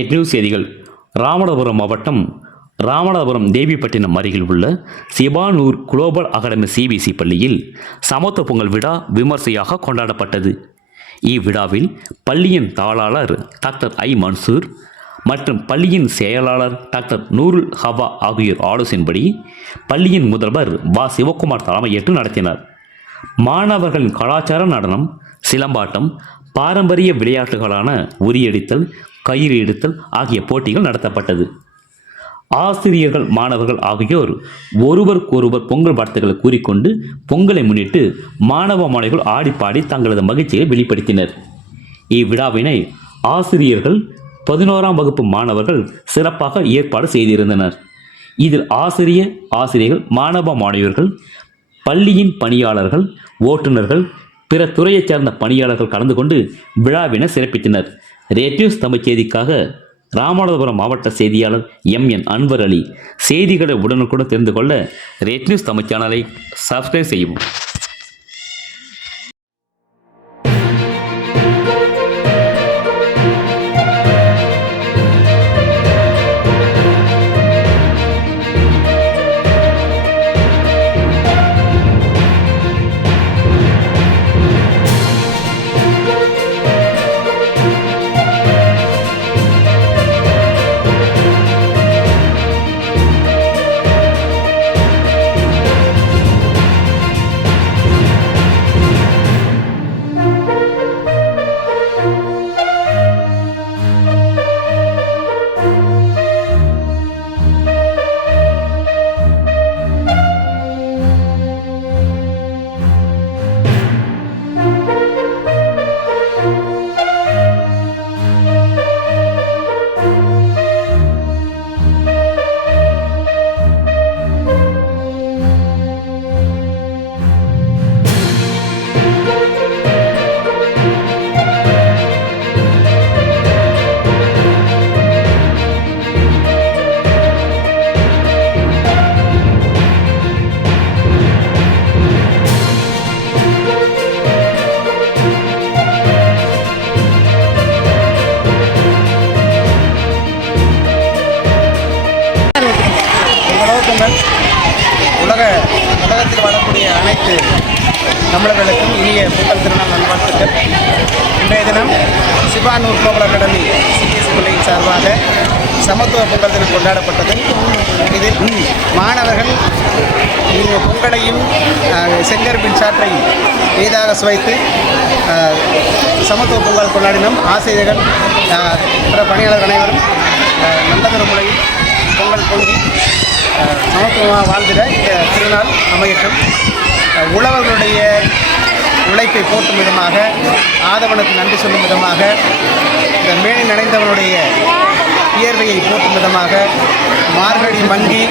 Rate news செய்திகள். ராமநாதபுரம் மாவட்டம் ராமநாதபுரம் தேவிப்பட்டினம் அருகில் உள்ள சிபானூர் குளோபல் அகாடமி சிபிஎஸ்இ பள்ளியில் சமத்துவ பொங்கல் விழா விமர்சையாக கொண்டாடப்பட்டது. இவ்விழாவில் பள்ளியின் தாளாளர் டாக்டர் ஐ மன்சூர் மற்றும் பள்ளியின் செயலாளர் டாக்டர் நூருல் ஹவா ஆகியோர் ஆலோசனைப்படி பள்ளியின் முதல்வர் பா சிவகுமார் தலைமையேற்று நடத்தினார். மாணவர்களின் கலாச்சார நடனம், சிலம்பாட்டம், பாரம்பரிய விளையாட்டுகளான உரியடித்தல், கயிறு எடுத்தல் ஆகிய போட்டிகள் நடத்தப்பட்டது. ஆசிரியர்கள், மாணவர்கள் ஆகியோர் ஒருவருக்கொருவர் பொங்கல் வாழ்த்துக்களை கூறிக்கொண்டு பொங்கலை முன்னிட்டு மாணவ மாணவிகள் ஆடிப்பாடி தங்களது மகிழ்ச்சியை வெளிப்படுத்தினர். இவ்விழாவினை ஆசிரியர்கள், 11ஆம் வகுப்பு மாணவர்கள் சிறப்பாக ஏற்பாடு செய்திருந்தனர். இதில் ஆசிரியர்கள், மாணவ மாணவியர்கள், பள்ளியின் பணியாளர்கள், ஓட்டுநர்கள், பிற துறையைச் சேர்ந்த பணியாளர்கள் கலந்து கொண்டு விழாவினை சிறப்பித்தனர். ரேட் நியூஸ் தமிழ் செய்திக்காக ராமநாதபுரம் மாவட்ட செய்தியாளர் MN அன்வர் அலி. செய்திகளை உடனுக்குடன் தெரிந்து கொள்ள ரேட் நியூஸ் தமிழ் சேனலை சப்ஸ்கிரைப் செய்யவும். உலகத்தில் வாழக்கூடிய அனைத்து தமிழர்களுக்கும் இனிய பொங்கல் திருநாள் நல்வாழ்த்துக்கள். இன்றைய தினம் சிபானூர் குளோபல் அகாடமி சிபிஎஸ்இ பள்ளியின் சார்பாக சமத்துவ பொங்கல் தினம் கொண்டாடப்பட்டது. இதில் மாணவர்கள் பொங்கலையும் செங்கற்பின் சாற்றையும் எளிதாக சுவைத்து சமத்துவ பொங்கல் கொண்டாடினோம். ஆசிரியர்கள், பிற பணியாளர்கள் அனைவரும் நல்லதொரு முறையில் பொங்கல் பொங்கி சமத்துவமாக வாழ்ந்திட இந்த திருநாள் அமையட்டும். உழவர்களுடைய உழைப்பை போற்றும் விதமாக, ஆதவனுக்கு நன்றி சொல்லும் விதமாக, இந்த மேனி நனைந்தவனுடைய வியர்வையை போற்றும் விதமாக மார்கழி மங்கி